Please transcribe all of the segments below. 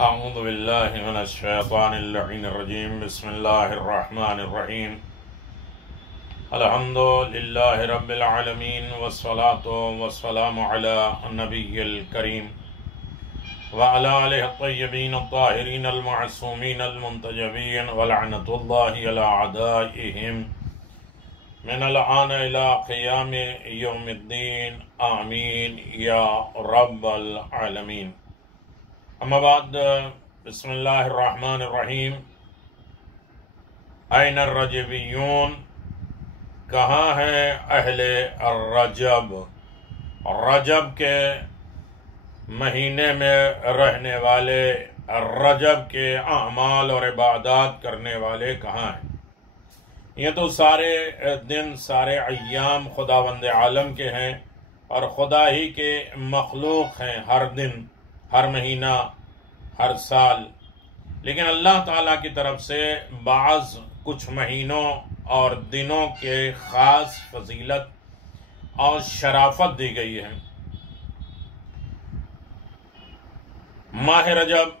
अऊज़ु बिल्लाहि मिनश शैतानिर रजीम। बिस्मिल्लाहिर्रहमानिर रहीम। अल्हम्दुलिल्लाहि रब्बिल आलमीन वस्सलातु वस्सलामु अला नबिय्यिल करीम व अला आलिहि अत्तय्यबीन अत्ताहिरीन अल-मअसूमीन अल-मुंतजबीन व लअनतुल्लाहि अला अदाइहिम मिनल आन इला क़ियाम यौमिद्दीन आमीन या रब्बल आलमीन। अम्मा बाद, बिस्मिल्लाहिर्रहमानिर्रहीम। ऐन रजबियून, कहाँ है अहले रजब? रजब के महीने में रहने वाले, रजब के अमाल और इबादत करने वाले कहाँ हैं? ये तो सारे दिन, सारे अय्याम खुदावंद आलम के हैं और खुदा ही के मखलूक हैं। हर दिन, हर महीना, हर साल। लेकिन अल्लाह ताला की तरफ से बाज़ कुछ महीनों और दिनों के ख़ास फजीलत और शराफत दी गई है। माह रजब,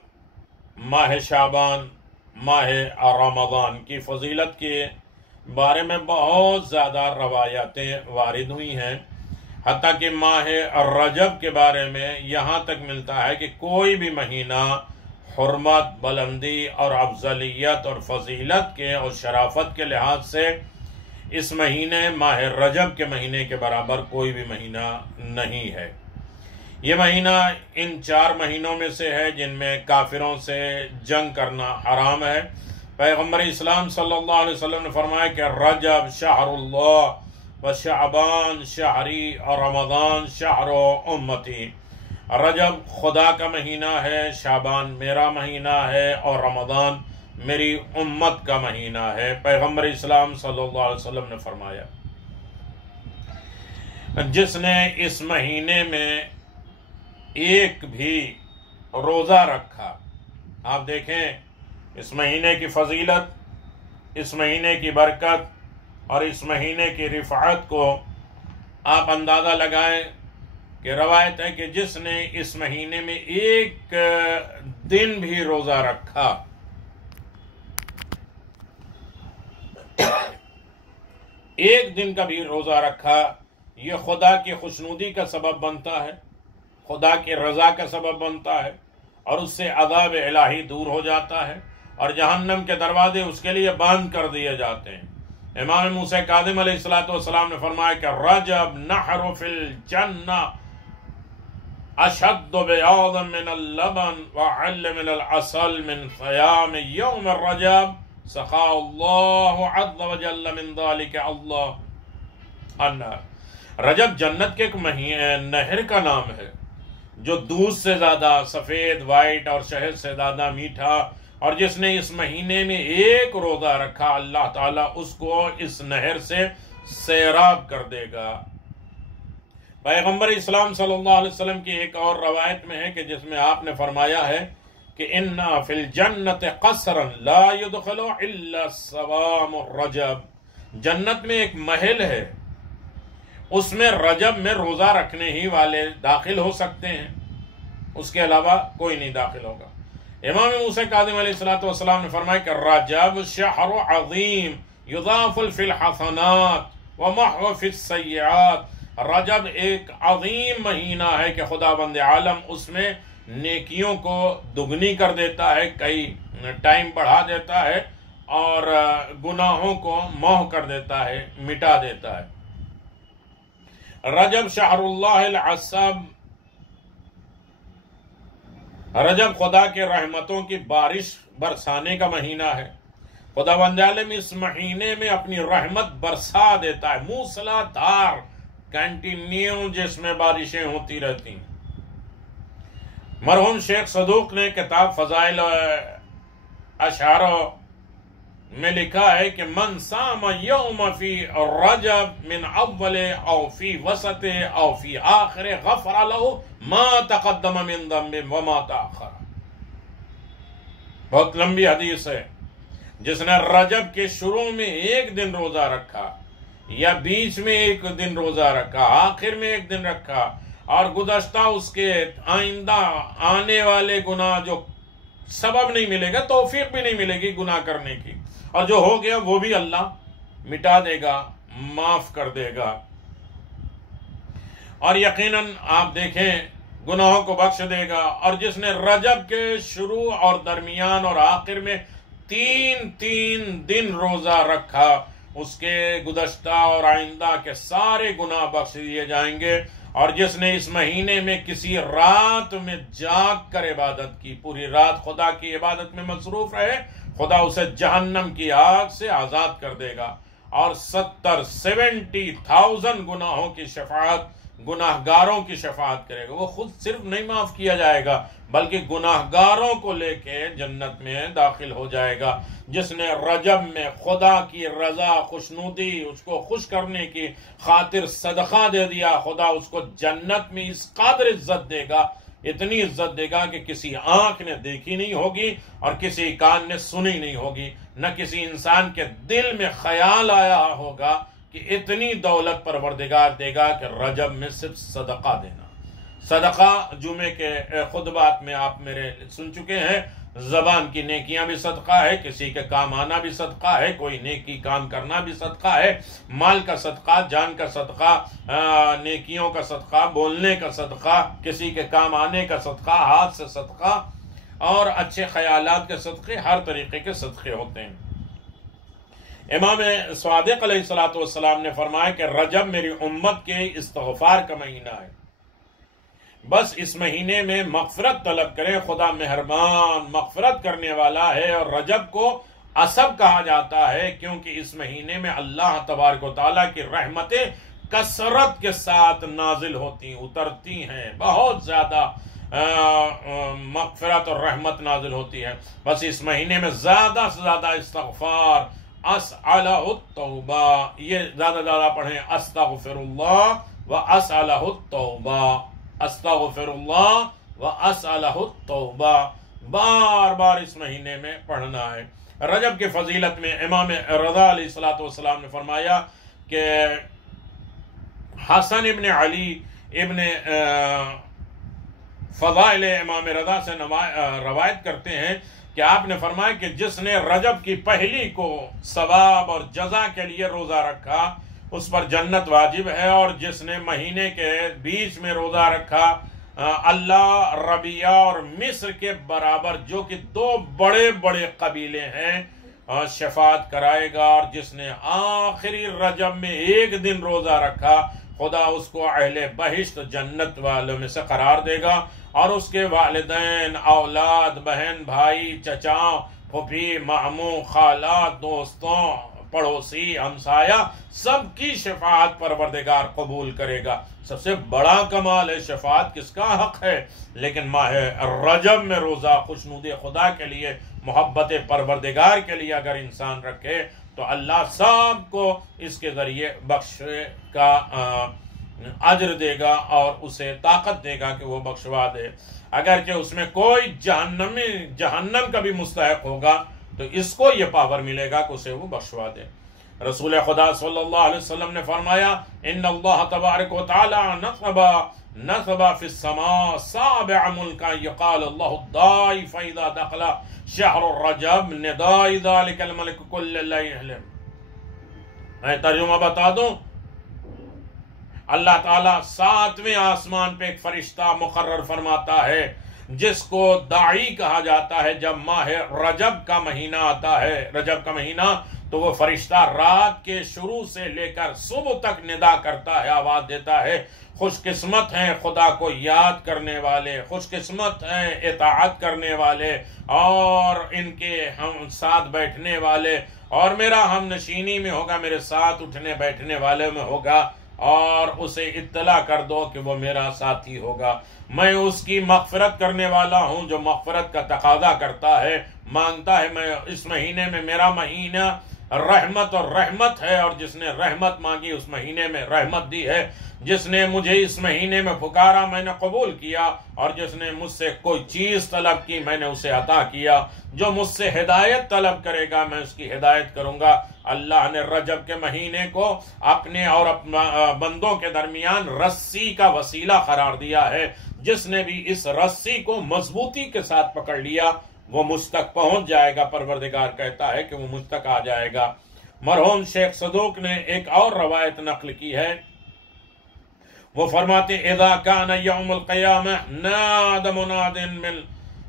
माह शाबान, माह रमज़ान की फजीलत के बारे में बहुत ज़्यादा रवायतें वारिद हुई हैं। हत्ता कि माह रजब के बारे में यहाँ तक मिलता है कि कोई भी महीना हुर्मत, बुलंदी और अफजलियत और फजीलत के और शराफत के लिहाज से इस महीने, माह रजब के महीने के बराबर कोई भी महीना नहीं है। ये महीना इन 4 महीनों में से है जिनमें काफिरों से जंग करना हराम है। पैगम्बर इस्लाम सल्लल्लाहु अलैहि वसल्लम ने फरमाया कि रजब शहरुल्लाह व शाबान शहरी और रमज़ान शहरो उम्मती। रजब खुदा का महीना है, शाबान मेरा महीना है और रमज़ान मेरी उम्मत का महीना है। पैगम्बर इस्लाम सल्लल्लाहु अलैहि वसल्लम ने फरमाया, जिसने इस महीने में एक भी रोज़ा रखा, आप देखें इस महीने की फजीलत, इस महीने की बरकत और इस महीने की रिफ़ाअत को आप अंदाज़ा लगाएं कि रवायत है कि जिसने इस महीने में एक दिन भी रोज़ा रखा, एक दिन का भी रोज़ा रखा, ये खुदा की खुशनुदी का सबब बनता है, खुदा की रज़ा का सबब बनता है और उससे अज़ाब इलाही दूर हो जाता है और जहन्नम के दरवाजे उसके लिए बंद कर दिए जाते हैं। इमाम मूसा काज़िम अलैहिस्सलातु वस्सलाम ने फरमाया कि रजब नहरु फिल जन्ना अशद्दु बयादन मिनल लबन व अल्ल मिनल असल मिन क़याम यौम रजब सख़ाअल्लाहु अज़्ज़ व जल्ल मिन ज़ालिका अल्लाह अन्नार। रजब जन्नत के एक नहर का नाम है जो दूध से ज़्यादा सफ़ेद, वाइट और शहद से ज़्यादा मीठा, और जिसने इस महीने में एक रोज़ा रखा अल्लाह ताला उसको इस नहर से सैराब कर देगा। पैगम्बर इस्लाम सल्लल्लाहु अलैहि वसल्लम की एक और रवायत में है कि जिसमें आपने फरमाया है कि इन्ना फिल जन्नत क़स्रन ला युदख़लु इल्ला सवाम रजब। जन्नत में एक महल है, उसमें रजब में रोज़ा रखने ही वाले दाखिल हो सकते हैं, उसके अलावा कोई नहीं दाखिल होगा। इमाम मूसा काज़िम अलैहिस्सलातु वस्सलाम ने फरमाया कि रजब शहर अज़ीम युज़ाफ़ु फ़िल हसनात व महव फ़िस सय्यात। रजब एक अज़ीम महीना है कि खुदावंद आलम उसमें नेकियों को दुगनी कर देता है, कई टाइम बढ़ा देता है और गुनाहों को मोह कर देता है, मिटा देता है। रजब शहरुल्लाहिल असब, रजब खुदा के रहमतों की बारिश बरसाने का महीना है। खुदावंद आलम इस महीने में अपनी रहमत बरसा देता है, मूसलाधार, कंटिन्यू, जिसमें बारिशें होती रहती। मरहूम शेख सदूक ने किताब फजाइल अशारो में लिखा है कि मन साम यौम फी रजब मिन अव्वले औ फी वसते औ फी आखिरे गफर लहु मा तक़द्दम मिन ज़ंबि व मा तअख़र। बहुत लंबी हदीस है। जिसने रजब के शुरू में एक दिन रोजा रखा या बीच में एक दिन रोजा रखा, आखिर में एक दिन रखा, और गुज़श्ता उसके आइंदा आने वाले गुनाह जो सबब नहीं मिलेगा, तौफीक भी नहीं मिलेगी गुनाह करने की, और जो हो गया वो भी अल्लाह मिटा देगा, माफ कर देगा। और यकीनन आप देखें गुनाहों को बख्श देगा। और जिसने रजब के शुरू और दरमियान और आखिर में 3 दिन रोजा रखा, उसके गुज़श्ता और आइंदा के सारे गुनाह बख्श दिए जाएंगे। और जिसने इस महीने में किसी रात में जाग कर इबादत की, पूरी रात खुदा की इबादत में मसरूफ रहे, खुदा उसे जहन्नम की आग से आजाद कर देगा और 70,000 गुनाहों की शफाअत, गुनाहगारों की शफाअत करेगा। वो खुद सिर्फ नहीं माफ किया जाएगा बल्कि गुनाहगारों को लेके जन्नत में दाखिल हो जाएगा। जिसने रजब में खुदा की रजा, खुशनुदी, उसको खुश करने की खातिर सदका दे दिया, खुदा उसको जन्नत में इस कादर इज्जत देगा, इतनी इज्जत देगा कि किसी आंख ने देखी नहीं होगी और किसी कान ने सुनी नहीं होगी, न किसी इंसान के दिल में ख्याल आया होगा कि इतनी दौलत परवरदिगार देगा कि रजब में सिर्फ सदका देना। सदका जुमे के खुतबात में आप मेरे सुन चुके हैं, जबान की नेकियां भी सदका है, किसी के काम आना भी सदका है, कोई नेकी काम करना भी सदका है, माल का सदका, जान का सदका, नेकियों का सदका, बोलने का सदका, किसी के काम आने का सदका, हाथ से सदका और अच्छे ख्यालात के सदक़े, हर तरीके के सदक़े होते हैं। इमाम स्वादिक़ अलैहिस्सलातु वस्सलाम ने फरमाया कि रजब मेरी उम्मत के इस्तिग़फ़ार का महीना है, बस इस महीने में मग़फ़िरत तलब करें, खुदा मेहरबान मग़फ़िरत करने वाला है। और रजब को असब कहा जाता है क्योंकि इस महीने में अल्लाह तबारक व तआला की रहमतें कसरत के साथ नाजिल होती, उतरती हैं, बहुत ज्यादा मग़फ़िरत और रहमत नाजिल होती है। बस इस महीने में ज्यादा से ज्यादा इस्तिग़फ़ार, अस्अलहुत तौबा, ये ज्यादा पढ़ें, अस्तग़फ़िरुल्लाह व अस्अलहुत तौबा, अस्तग़फ़िरुल्लाह व अस्अलहुत तौबा, बार बार इस महीने में पढ़ना है। रजब के फजीलत में इमाम रज़ा अलैहिस्सलातु वस्सलाम ने फरमाया कि हसन इब्न अली इब्न फ़ज़ाइल इमाम रज़ा से रवायत करते हैं कि आपने फरमाया कि जिसने रजब की पहली को सवाब और जज़ा के लिए रोज़ा रखा उस पर जन्नत वाजिब है, और जिसने महीने के बीच में रोज़ा रखा अल्लाह रबिया और मिस्र के बराबर, जो कि 2 बड़े बड़े कबीले हैं, शफात कराएगा। और जिसने आखिरी रजब में 1 दिन रोज़ा रखा, खुदा उसको अहले बहिश्त जन्नत वालों में से करार देगा, और उसके वालिदैन, औलाद, बहन, भाई, चचा, फूफी, मामू, खाला, दोस्तों, पड़ोसी, हमसाया, सबकी शफाअत परवरदिगार कबूल करेगा। सबसे बड़ा कमाल है, शफाअत किसका हक है, लेकिन माह रजब में रोजा खुशनुदी खुदा के लिए, मोहब्बत परवरदिगार के लिए अगर इंसान रखे तो अल्लाह सबको इसके जरिए बख्श का अजर देगा और उसे ताकत देगा कि वो बख्शवा दे। अगर कि उसमें कोई जहन्नम का भी मुस्तहक होगा तो इसको ये पावर मिलेगा कि उसे वो बख्शवा दे। रसूल खुदा सल्लल्लाहु अलैहि वसल्लम ने फरमाया, इन्नल्लाह तबारक व तआला नसबा फिस समा साबिअ मुल्का यक़ाल अल्लाहु दाई फइज़ा दख़ला शहर रजब निदाई ज़ालिकल मलिक कुल्ल लैल। मैं तर्जुमा बता दूं, अल्लाह ताला 7वें आसमान पे एक फरिश्ता मुकर्रर फरमाता है जिसको दाई कहा जाता है। जब माह रजब का महीना आता है, रजब का महीना, तो वो फरिश्ता रात के शुरू से लेकर सुबह तक निदा करता है, आवाज देता है, खुशकिस्मत हैं खुदा को याद करने वाले, खुशकिस्मत हैं इताअत करने वाले और इनके हम साथ बैठने वाले, और मेरा हम नशीनी में होगा, मेरे साथ उठने बैठने वाले में होगा, और उसे इत्तला कर दो कि वो मेरा साथी होगा। मैं उसकी मग़फ़िरत करने वाला हूँ जो मग़फ़िरत का तकाज़ा करता है, मांगता है। मैं इस महीने में, मेरा महीना रहमत और रहमत है, और जिसने रहमत मांगी उस महीने में रहमत दी है। जिसने मुझे इस महीने में पुकारा मैंने कबूल किया, और जिसने मुझसे कोई चीज तलब की मैंने उसे अता किया। जो मुझसे हिदायत तलब करेगा मैं उसकी हिदायत करूंगा। अल्लाह ने रजब के महीने को अपने और बंदों के दरमियान रस्सी का वसीला करार दिया है। जिसने भी इस रस्सी को मजबूती के साथ पकड़ लिया वो मुझ तक पहुंच जाएगा। परवरदिगार कहता है कि वो मुझ तक आ जाएगा। मरहूम शेख सदूक ने एक और रवायत नकल की है। वो फरमाते इज़ा कान यौमुल क़ियामह नाद मुनादिन मिन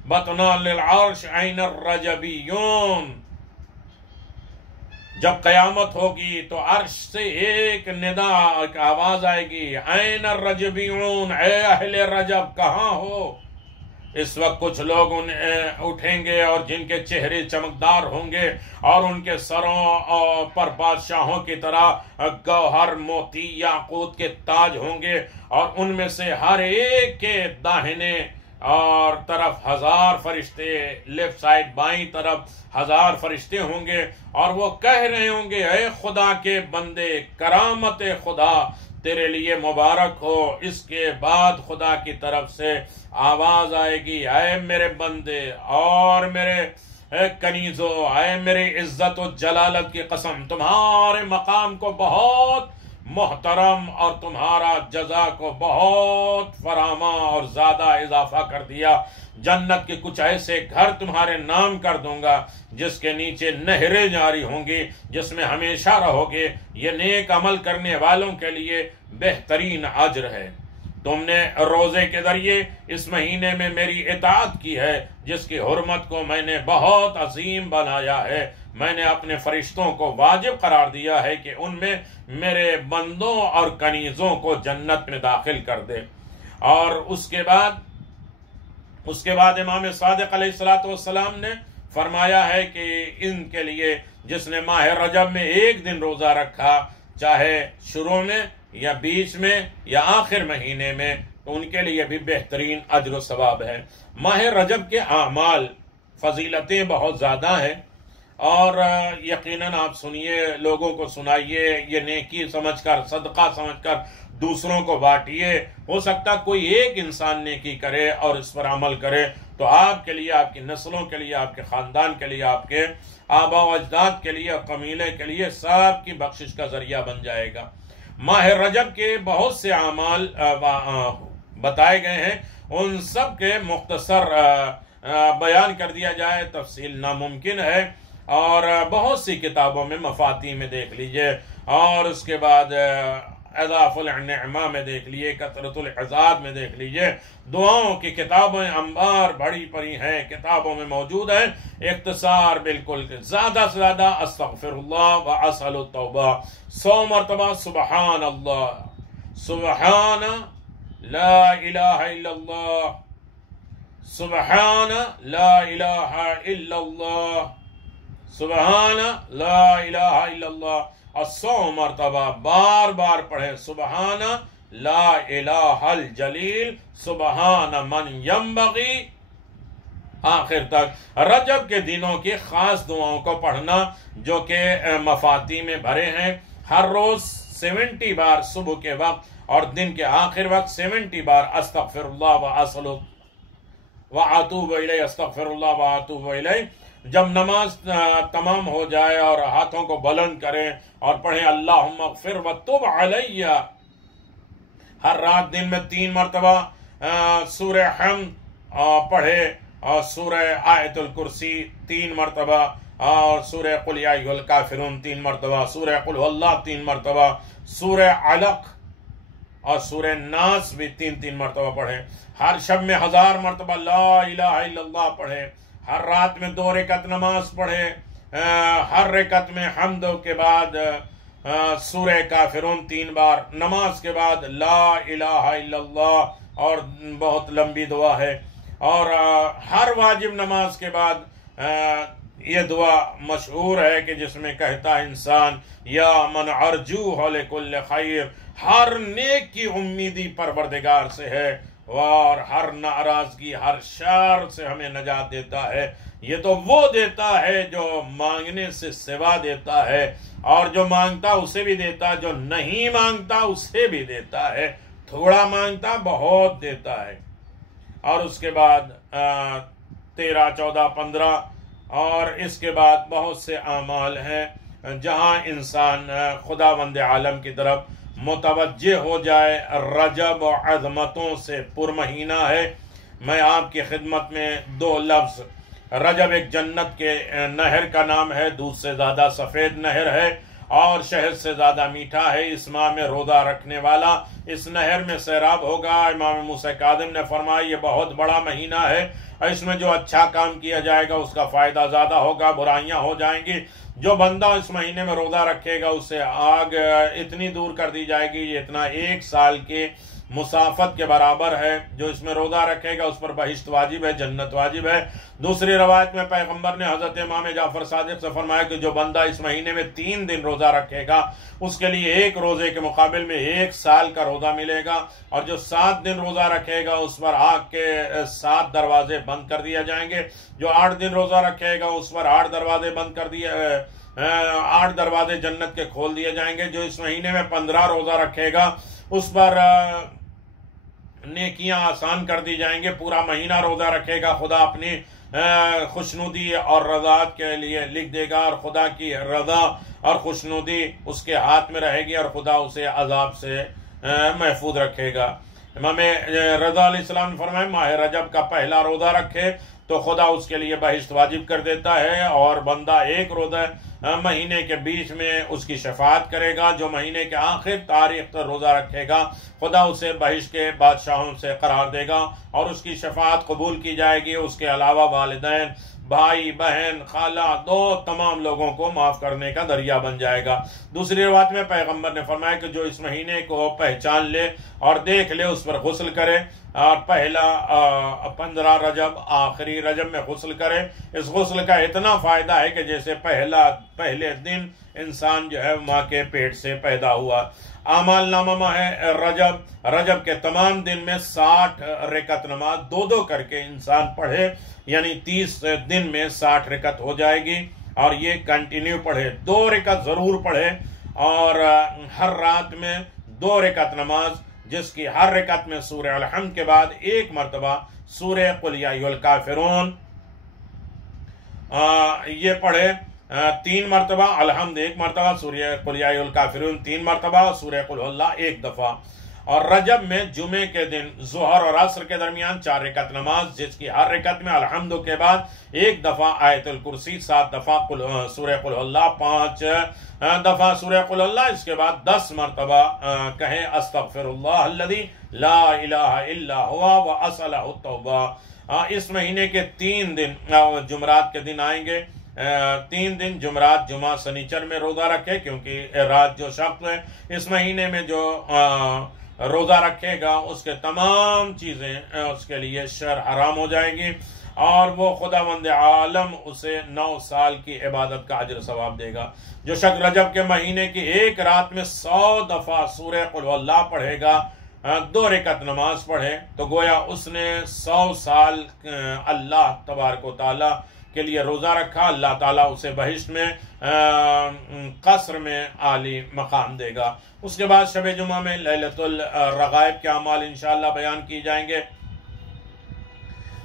बतनिल अर्श ऐन रजबियून। जब कयामत होगी तो अर्श से एक निदा आवाज आएगी, ऐन रजबियून, ए अहले रजब कहाँ हो। इस वक्त कुछ लोग उठेंगे और जिनके चेहरे चमकदार होंगे और उनके सरों पर बादशाहों की तरह गौहर मोती याकूत के ताज होंगे, और उनमें से हर एक के दाहिने और तरफ 1000 फरिश्ते, लेफ्ट साइड बाईं तरफ 1000 फरिश्ते होंगे, और वो कह रहे होंगे, ऐ खुदा के बंदे, करामत खुदा तेरे लिए मुबारक हो। इसके बाद खुदा की तरफ से आवाज आएगी, ऐ मेरे बंदे और मेरे कनीजो, ऐ मेरे इज्जत और जलालत की कसम, तुम्हारे मकाम को बहुत मोहतरम और तुम्हारा जजा को बहुत फरामा और ज्यादा इजाफा कर दिया। जन्नत के कुछ ऐसे घर तुम्हारे नाम कर दूंगा जिसके नीचे नहरें जारी होंगी, जिसमें हमेशा रहोगे। ये नेक अमल करने वालों के लिए बेहतरीन अज्र है। तुमने रोजे के जरिए इस महीने में मेरी इताअत की है, जिसकी हुर्मत को मैंने बहुत अजीम बनाया है। मैंने अपने फरिश्तों को वाजिब करार दिया है कि उनमें मेरे बंदों और कनीजों को जन्नत में दाखिल कर दे। और उसके बाद इमाम सादिक अलैहिस्सलातु वस्सलाम ने फरमाया है कि इनके लिए जिसने माह रजब में एक दिन रोजा रखा, चाहे शुरू में या बीच में या आखिर महीने में, तो उनके लिए भी बेहतरीन अज्र सवाब है। माह रजब के आमाल फजीलतें बहुत ज़्यादा हैं, और यकीनन आप सुनिए, लोगों को सुनाइए, ये नेकी समझकर, सदका समझकर दूसरों को बांटिए। हो सकता कोई एक इंसान नेकी करे और इस पर अमल करे तो आपके लिए, आपकी नस्लों के लिए, आपके खानदान के लिए, आपके आबा व अजदाद के लिए और कमीले के लिए सब की बख्शिश का जरिया बन जाएगा। माह रजब के बहुत से अमाल बताए गए हैं, उन सब के मुख्तसर बयान कर दिया जाए तफसील नामुमकिन है, और बहुत सी किताबों में मफाती में देख लीजिए, और उसके बाद अज़ाफ़ुल निअमा में देख लीजिए, कसरतुल इज़ाद में देख लीजिए। दुआओं की किताबें अंबार भरी पड़ी हैं, किताबों में मौजूद है। इख्तिसार बिल्कुल, ज़्यादा से ज़्यादा अस्तग़फिरुल्लाह व असअलु तौबा 100 मरतबा सुबहान अल्लाह, सुबहान ला इलाहा इल्लल्लाह, सुबहान ला इलाहा इल्लल्लाह, सुबहान ला इलाहा इल्लल्लाह, और 100 मरतबा बार बार पढ़े सुबहान ला इलाहल जलील, सुबहान मन यंबगी, आखिर तक। रजब के दिनों की खास दुआओं को पढ़ना जो कि मफाती में भरे हैं। हर रोज 70 बार सुबह के वक्त और दिन के आखिर वक्त 70 बार अस्तग़फिरुल्लाह व असलु व अतूबु इलैहि, अस्तग़फिरुल्लाह व अतूबु इलैहि। जब नमाज तमाम हो जाए और हाथों को बुलंद करें और पढ़ें अल्लाहुम्मा ग़फ़िर व तुब अलैया। हर रात दिन में 3 मरतबा सूरह हमद पढ़े, और सूरह आयतुल कुर्सी 3 मरतबा, और सूरह कुल या अय्युहल काफिरून 3 मरतबा, सूरह कुल हुवल्लाह 3 मरतबा, सूरह अलक और सूरह नास भी 3-3 मरतबा पढ़ें। हर शब में 1000 मरतबा ला इलाहा इल्लल्लाह पढ़ें। हर रात में 2 रकअत नमाज पढ़े। हर रकअत में हम्द के बाद सूरह काफिरून 3 बार, नमाज के बाद ला इलाहा इल्लल्लाह, और बहुत लंबी दुआ है। और हर वाजिब नमाज के बाद ये दुआ मशहूर है कि जिसमें कहता है इंसान, या मन अर्जू होले कुल्ल खैर, हर नेक की उम्मीदी परवरदिगार से है, और हर नाराजगी, हर शर से हमें नजात देता है। ये तो वो देता है जो मांगने से सिवा देता है, और जो मांगता उसे भी देता, जो नहीं मांगता उसे भी देता है, थोड़ा मांगता बहुत देता है। और उसके बाद 13, 14, 15 और इसके बाद बहुत से आमाल हैं जहां इंसान खुदावंद आलम की तरफ मुतवज्जे हो जाए। रजब अज़मतों से पुर महीना है। मैं आपकी खिदमत में 2 लफ्ज़, रजब एक जन्नत के नहर का नाम है, दूध से ज़्यादा सफ़ेद नहर है और शहद से ज़्यादा मीठा है। इस माह में रोज़ा रखने वाला इस नहर में सैराब होगा। इमाम मूसा कादिम ने फरमाया ये बहुत बड़ा महीना है, इसमें जो अच्छा काम किया जाएगा उसका फ़ायदा ज़्यादा होगा, बुराइयां हो जाएंगी। जो बंदा इस महीने में रोज़ा रखेगा उससे आग इतनी दूर कर दी जाएगी, ये इतना 1 साल के मुसाफत के बराबर है। जो इसमें रोज़ा रखेगा उस पर बहिश्त वाजिब है, जन्नत वाजिब है। दूसरी रवायत में पैगंबर ने हज़रत इमाम जाफर सादिक से फरमाया कि जो बंदा इस महीने में 3 दिन रोज़ा रखेगा उसके लिए 1 रोज़े के मुकाबिल में 1 साल का रोज़ा मिलेगा। और जो 7 दिन रोज़ा रखेगा उस पर आग के 7 दरवाजे बंद कर दिए जाएंगे। जो 8 दिन रोज़ा रखेगा उस पर 8 दरवाजे बंद कर दिए 8 दरवाजे जन्नत के खोल दिए जाएंगे। जो इस महीने में 15 रोज़ा रखेगा उस पर नेकियां आसान कर दी जाएंगे। पूरा महीना रोजा रखेगा, खुदा अपनी खुशनुदी और रज़ात के लिए लिख देगा और खुदा की रज़ा और खुशनुदी उसके हाथ में रहेगी और खुदा उसे अजाब से महफूज रखेगा। इमाम रज़ा अलैहिस्सलाम ने फरमाया माह रजब का पहला रोजा रखे तो खुदा उसके लिए बहिश्त वाजिब कर देता है, और बंदा 1 रोजा महीने के बीच में उसकी शफाअत करेगा। जो महीने के आखिर तारीख तक रोजा रखेगा खुदा उसे बहिश्त के बादशाहों से करार देगा और उसकी शफाअत कबूल की जाएगी। उसके अलावा वालिदैन, भाई बहन, खाला, दो तमाम लोगों को माफ करने का दरिया बन जाएगा। दूसरी बात में पैगंबर ने फरमाया कि जो इस महीने को पहचान ले और देख ले उस पर गुस्ल करे, और पहला 15 रजब आखिरी रजब में गुस्ल करे। इस गुस्ल का इतना फायदा है कि जैसे पहले दिन इंसान जो है माँ के पेट से पैदा हुआ। आमाल नामा है रजब के तमाम दिन में 60 रकत नमाज 2-2 करके इंसान पढ़े, यानी 30 दिन में 60 रकत हो जाएगी। और ये कंटिन्यू पढ़े, 2 रकत जरूर पढ़े, और हर रात में 2 रकत नमाज, जिसकी हर रकत में सूरह अल-हम्द के बाद 1 मरतबा सूरह कुल या अय्युहल काफिरून ये पढ़े। 3 मरतबा अल-हम्द 1 मरतबा, सूरह कुल या अय्युहल काफिरून 3 मरतबा, सूरह कुल हुवल्लाह 1 दफा। और रजब में जुमे के दिन ज़ोहर और असर के दरमियान 4 रकत नमाज, जिसकी हर रकत में अल-हम्द के बाद 1 दफा आयतुल कुर्सी, 7 दफा सूरह कुल हुवल्लाह, 5 दफा सूरह कुल हुवल्लाह। इसके बाद 10 मरतबा कहें अस्तगफिरुल्लाह अल्लज़ी ला इलाहा इल्ला हुवा व असलहु तौबा। इस महीने के 3 दिन जुमरात के दिन आएंगे। 3 दिन जुमरात, जुमा, शनिचर में रोजा रखे, क्योंकि रात जो शख्स है इस महीने में जो रोजा रखेगा उसके तमाम चीजें उसके लिए शर हराम हो जाएंगी, और वो खुदावंद आलम उसे 9 साल की इबादत का अजर सवाब देगा। जो शख्स रजब के महीने की 1 रात में 100 दफा सूरह कुल हुवल्लाह पढ़ेगा, 2 रकत नमाज पढ़े, तो गोया उसने 100 साल अल्लाह तबारक व तआला के लिए रोजा रखा। अल्लाह ताला उसे बहिश्त में कसर में आली मकाम देगा। उसके बाद शब जुमा में लैलतुल रगाइब के अमाल इंशाअल्लाह बयान किए जाएंगे।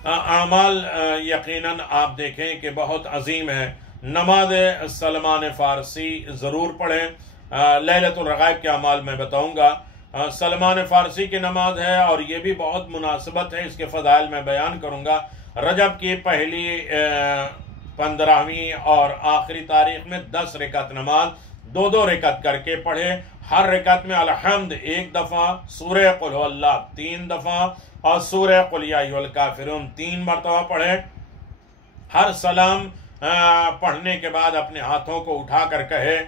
अमाल यकीनन आप देखें कि बहुत अजीम है। नमाज सलमान फारसी जरूर पढ़ें। लैलतुल रगाइब के अमाल मैं बताऊंगा। सलमान फारसी की नमाज है और ये भी बहुत मुनासिबत है, इसके फजाइल मैं बयान करूंगा। रजब की पहली 15वीं और आखिरी तारीख में 10 रकत नमाज 2-2 रकत करके पढ़े। हर रकत में अल-हम्द 1 दफा, सूरह कुल हुवल्लाह 3 दफा और सूरह कुल या अय्युहल काफिरून 3 मरतबा पढ़े। हर सलाम पढ़ने के बाद अपने हाथों को उठाकर कहे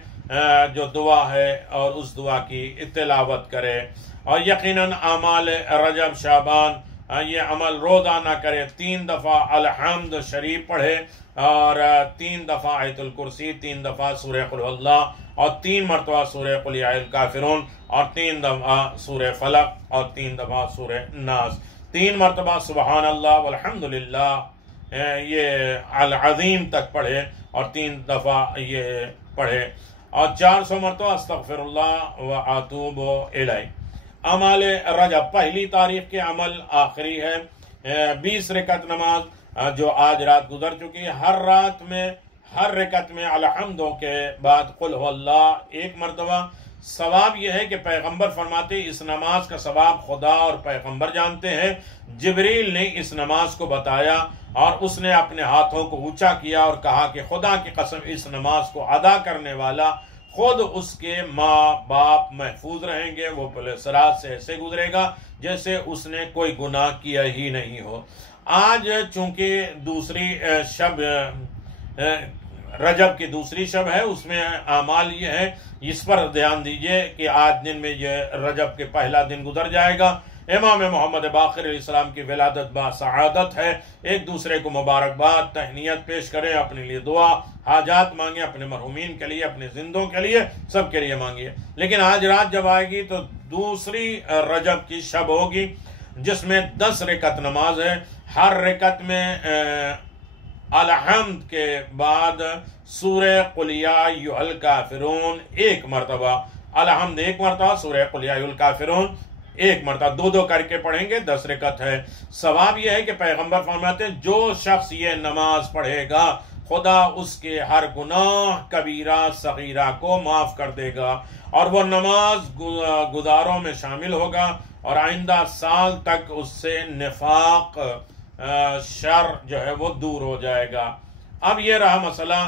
जो दुआ है और उस दुआ की तिलावत करे। और यकीनन आमाल रजब शाबान ये अमल रोजाना करे। 3 दफा अल-हम्द शरीफ पढ़े और 3 दफा आयतुल कुर्सी, 3 दफा सूरह कुल हुवल्लाह और 3 मरतबा सूरह कुल या अय्युहल काफिरून और 3 दफा सूरह फलक और 3 दफा सूरह नास। 3 मरतबा सुबहान अल्लाह वल्हम्दुलिल्लाह ये अल अज़ीम तक पढ़े और 3 दफ़ा ये पढ़े और 400 मरतबा अस्तग़फिरुल्लाह व अतूबु इलैह। अमल रजब, पहली तारीख के अमल आखिरी है 20 रकत नमाज जो आज रात गुजर चुकी है। हर रात में हर रकत में अलहम्दो के बाद कुल हुवल्लाह 1 मरतबा। सवाब यह है कि पैगंबर फरमाते इस नमाज का सवाब खुदा और पैगंबर जानते हैं। जिब्रील ने इस नमाज को बताया और उसने अपने हाथों को ऊंचा किया और कहा कि खुदा की कसम इस नमाज को अदा करने वाला खुद उसके माँ बाप महफूज रहेंगे, वो पुलिस सिरात से ऐसे गुजरेगा जैसे उसने कोई गुनाह किया ही नहीं हो। आज चूंकि दूसरी शब रजब की दूसरी शब है, उसमें आमाल ये है, इस पर ध्यान दीजिए कि आज दिन में ये रजब के पहला दिन गुजर जाएगा। इमाम मोहम्मद बाक़िर अलैहिस्सलाम की विलादत बासआदत है। एक दूसरे को मुबारकबाद तहनीयत पेश करें, अपने लिए दुआ हाजात मांगे, अपने मरहूमीन के लिए, अपने जिंदों के लिए, सबके लिए मांगिए। लेकिन आज रात जब आएगी तो दूसरी रजब की शब होगी जिसमें 10 रकत नमाज है। हर रकत में अलहम्द के बाद सूरह कुल या अय्युहल काफिरून 1 मरतबा, अलहम्द 1 मरतबा, सूरह कुल या अय्युहल काफिरून 1 मरतबा, 2-2 करके पढ़ेंगे, 10 रकत है। सवाब यह है कि पैगंबर फरमाते हैं जो शख्स ये नमाज पढ़ेगा खुदा उसके हर गुनाह कबीरा सगीरा को माफ कर देगा और वह नमाज गुजारों में शामिल होगा और आइंदा साल तक उससे निफाक शर जो है वो दूर हो जाएगा। अब ये रहा मसला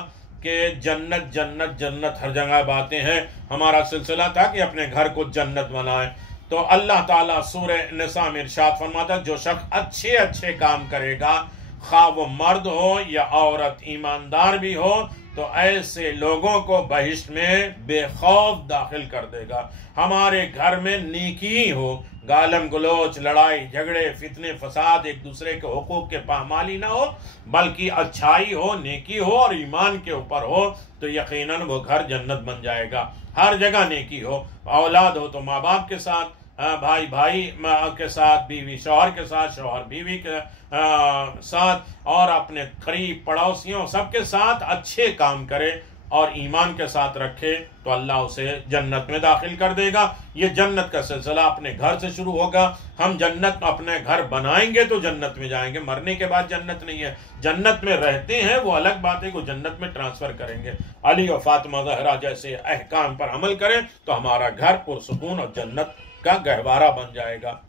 कि जन्नत जन्नत जन्नत हर जगह बातें हैं। हमारा सिलसिला था कि अपने घर को जन्नत बनाए, तो अल्लाह ताला सूरह निसा में इरशाद फरमाता जो शख्स अच्छे अच्छे काम करेगा, खा वो मर्द हो या औरत, ईमानदार भी हो, तो ऐसे लोगों को बहिश्त में बेखौफ दाखिल कर देगा। हमारे घर में नेकी हो, गालम गलोच, लड़ाई झगड़े, फितने फसाद, एक दूसरे के हुकूक के पामाली ना हो, बल्कि अच्छाई हो, नेकी हो और ईमान के ऊपर हो, तो यकीनन वो घर जन्नत बन जाएगा। हर जगह नेकी हो, औलाद हो तो माँ बाप के साथ, भाई भाई के साथ, बीवी शौहर के साथ, शौहर बीवी के साथ, और अपने करीब पड़ोसियों सबके साथ अच्छे काम करे और ईमान के साथ रखे तो अल्लाह उसे जन्नत में दाखिल कर देगा। ये जन्नत का सिलसिला अपने घर से शुरू होगा। हम जन्नत अपने घर बनाएंगे तो जन्नत में जाएंगे, मरने के बाद जन्नत नहीं है। जन्नत में रहते हैं वो अलग बात है, को जन्नत में ट्रांसफर करेंगे। अली और फातिमा ज़हरा जैसे अहकाम पर अमल करें तो हमारा घर पुरसुकून और जन्नत का गहवारा बन जाएगा।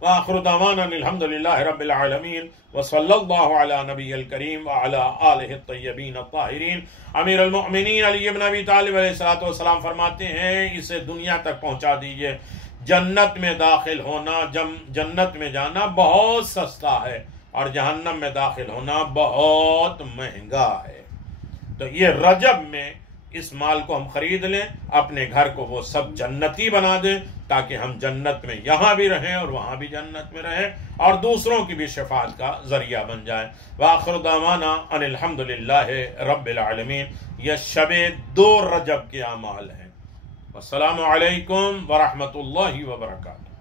वाखिरु दावाना अल्हम्दुलिल्लाहि रब्बिल आलमीन व सल्लल्लाहु अला नबिय्यिल करीम व अला आलिहि त्तय्यबीन अत्ताहिरीन। अमीरुल मोमिनीन अली इब्न अबी तालिब अलैहिस्सलातु वस्सलाम फरमाते हैं इसे दुनिया तक पहुंचा दीजिए, जन्नत में दाखिल होना, जन्नत में जाना बहुत सस्ता है और जहन्नम में दाखिल होना बहुत महंगा है। तो ये रजब में इस माल को हम खरीद लें, अपने घर को वो सब जन्नती बना दें ताकि हम जन्नत में यहाँ भी रहें और वहाँ भी जन्नत में रहें और दूसरों की भी शफाअत का जरिया बन जाए। वाखिरु दावाना अनिल हम्दुलिल्लाहि रब्बिल आलमीन। यह शबे 2 रजब के अमाल हैं। अस्सलामु अलैकुम व रहमतुल्लाहि व बरकातुहू।